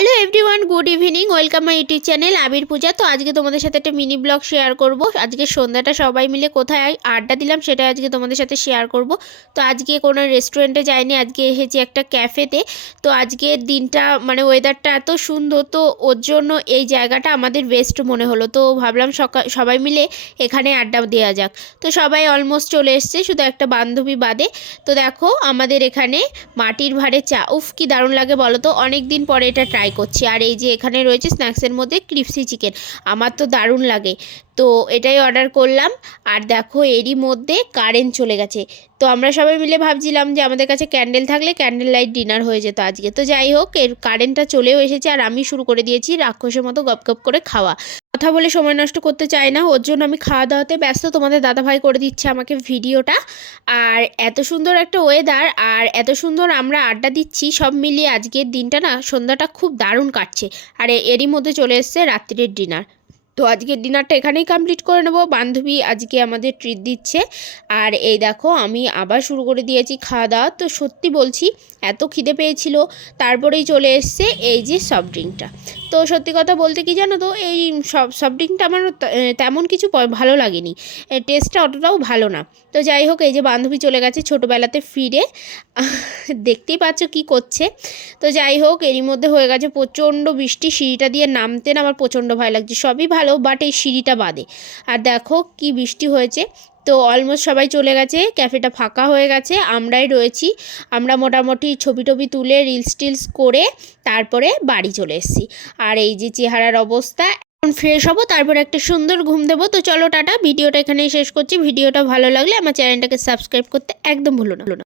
Hello everyone, good evening. Welcome my YouTube channel Abir Puja. তো আজকে তোমাদের সাথে একটা মিনি ব্লগ শেয়ার করব। আজকে সন্ধ্যাটা সবাই মিলে কোথায় আড্ডা দিলাম সেটা আজকে তোমাদের সাথে শেয়ার করব। তো আজকে কোনো রেস্টুরেন্টে যাইনি, আজকে এসেছি একটা ক্যাফেতে। তো আজকের দিনটা মানে ওয়েদারটা এত সুন্দর, তো ওর জন্য এই জায়গাটা আমাদের বেস্ট মনে হলো। তো ভাবলাম সবাই মিলে এখানে আড্ডা দেওয়া যাক। তো সবাই অলমোস্ট চলে এসছে, শুধু একটা বান্ধবী বাদে। তো দেখো আমাদের এখানে মাটির ভাঁড়ে চা, উফ কি দারুণ লাগে বলো তো। অনেক দিন পরে এটা ট্রাই করছি। আর এই যে এখানে রয়েছে স্ন্যাক্সের মধ্যে ক্রিপসি চিকেন, আমার তো দারুণ লাগে। তো এটাই অর্ডার করলাম। আর দেখো এরই মধ্যে কারেন্ট চলে গেছে। তো আমরা সবাই মিলে ভাবছিলাম যে আমাদের কাছে ক্যান্ডেল থাকলে ক্যান্ডেল লাইট ডিনার হয়ে যেত আজকে। তো যাই হোক, এর কারেন্টটা চলেও এসেছে আর আমি শুরু করে দিয়েছি রাক্ষসের মতো গপ গপ করে খাওয়া। কথা বলে সময় নষ্ট করতে চাই না, ওর জন্য আমি খাওয়া দাওয়াতে ব্যস্ত। তোমাদের দাদাভাই করে দিচ্ছে আমাকে ভিডিওটা। আর এত সুন্দর একটা ওয়েদার আর এত সুন্দর আমরা আড্ডা দিচ্ছি, সব মিলিয়ে আজকের দিনটা না, সন্ধ্যাটা খুব দারুণ কাটছে। আর এরই মধ্যে চলে এসছে রাত্রির ডিনার। তো আজকের ডিনারটা এখানেই কমপ্লিট করে নেবো। বান্ধবী আজকে আমাদের ট্রিট দিচ্ছে। আর এই দেখো আমি আবার শুরু করে দিয়েছি খাওয়া দাওয়া। তো সত্যি বলছি এত খিদে পেয়েছিল, তারপরেই চলে এসছে এই যে সফট ড্রিঙ্কটা। তো সত্যি কথা বলতে কি জানো তো, এই সফট ড্রিঙ্কটা আমার তেমন কিছু ভালো লাগেনি, টেস্টটা অতটাও ভালো না। তো যাই হোক, এই যে বান্ধবী চলে গেছে ছোটোবেলাতে ফিরে, দেখতেই পাচ্ছ কি করছে। তো যাই হোক, এরই মধ্যে হয়ে গেছে প্রচণ্ড বৃষ্টি, সিঁড়িটা দিয়ে নামতে না আমার প্রচণ্ড ভয় লাগছে। সবই ভালো, বাট এই সিঁড়িটা বাদে। আর দেখো কি বৃষ্টি হয়েছে। তো অলমোস্ট সবাই চলে গেছে, ক্যাফেটা ফাঁকা হয়ে গেছে, আমরাই রয়েছি। আমরা মোটামুটি ছবি টবি তুলে রিলস টিলস করে তারপরে বাড়ি চলে এসেছি। আর এই যে চেহারার অবস্থা, এখন ফ্রেশ হবো, তারপর একটা সুন্দর ঘুম দেবো। তো চলো টাটা, ভিডিওটা এখানেই শেষ করছি। ভিডিওটা ভালো লাগলে আমার চ্যানেলটাকে সাবস্ক্রাইব করতে একদম ভুলো না।